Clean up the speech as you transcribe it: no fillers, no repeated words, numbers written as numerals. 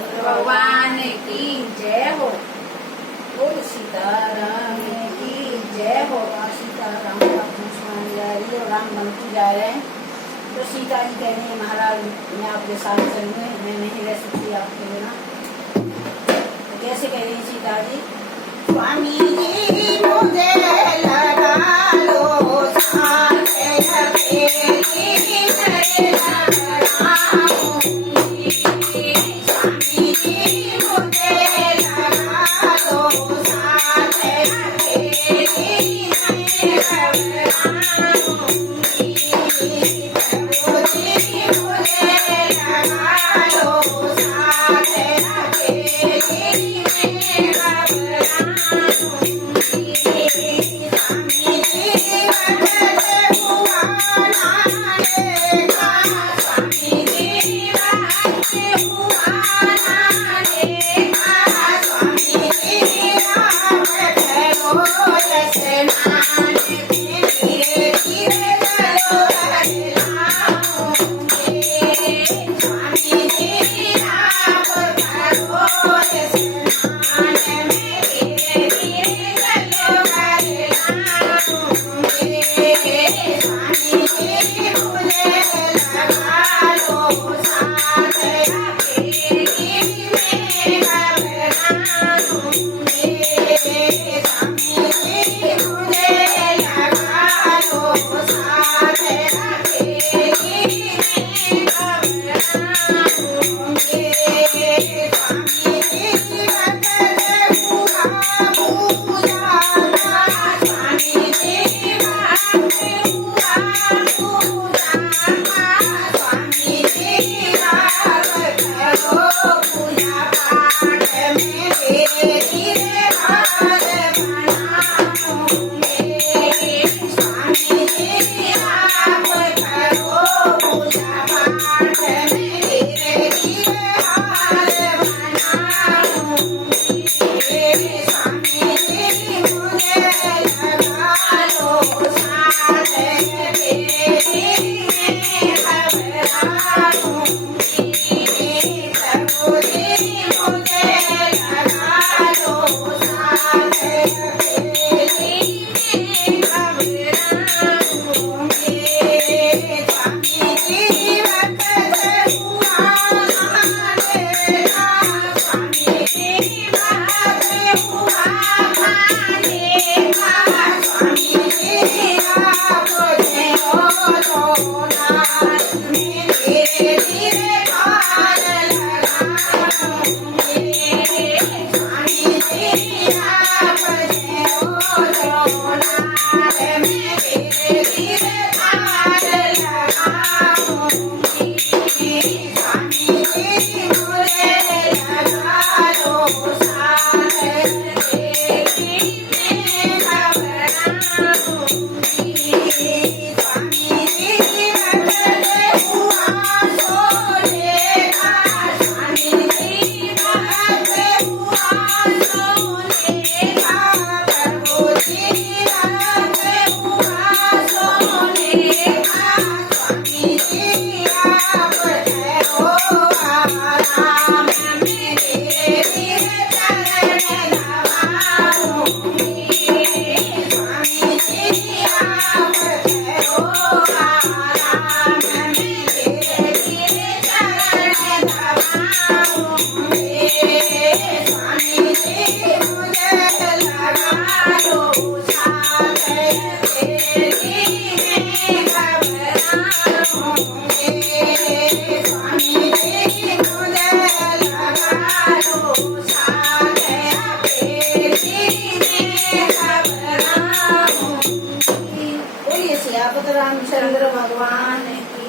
रामचंद्र भगवान की जय हो। बोल सीताराम की जय हो। सीताराम का दुश्मन जा रही है, राम बनती जा रहे हैं। तो सीता जी कह रही है महाराज मैं आपके साथ चलूँ, मैं नहीं रह सकती आपके बिना। तो कैसे कह रही सीता जी, स्वामी जी मुझे लगा लो साथ अकेली मैं लगाऊंगी। स्वामी जी मुझे लगा लो साथ अकेली मैं घबराऊंगी। प्रभु जी मुझे लगा लो साथ अकेली मैं घबराऊंगी। स्वामी जी भगत हुआ ना देखा, स्वामी जी भगत हुआ ना देखा, स्वामी जी राम करो स्नान धीरे धीरे चलो हरलाऊंगे। स्वामी जी राम करो स्नान धीरे धीरे चलो हरलाऊंगे। स्वामी जी मुझे लगा लो साथ अकेली मैं घबराऊंगी। स्वामी जी मुझे लगा लो साथ अकेली मैं घबराऊंगी। स्वामी जी भगत हुआ पूजा, स्वामी जी भगत हुआ पूजा, स्वामी जी राम करो पूजा पाठ में धीरे धीरे हाथ बनाऊंगे। स्वामी जी राम करो पूजा पाठ में धीरे धीरे हाथ बनाऊंगी। स्वामी जी मुझे लगा लो साथ अकेली मैं घबराऊंगी। प्रभु जी मुझे लगा लो साथ अकेली मैं घबराऊंगी। स्वामी जी भगत हुआ ना देखा, स्वामी जी भगत हुआ ना देखा, स्वामी जी राम करो नाथ में धीरे धीरे पार लगाऊंगे। स्वामी जी राम करो नाथ में धीरे धीरे पार लगाऊंगी। स्वामी जी मुझे लगा लो साथ अकेली मैं घबराऊंगी। स्वामी जी भगत हुआ सो देखा, स्वामी जी भगत हुआ सो देखा, प्रभु जी भगत हुआ सो देखा, स्वामी जी राम करो आराम में धीरे धीरे चरण दबाऊंगी। स्वामी जी राम करो आराम में धीरे धीरे चरण दबाऊंगी। स्वामी जी मुझे लगा लो साथ अकेली मैं घबराऊंगी। स्वामी जी मुझे लगा लो साथ अकेली मैं घबराऊंगी। बोलिए सियापत रामचंद्र भगवान की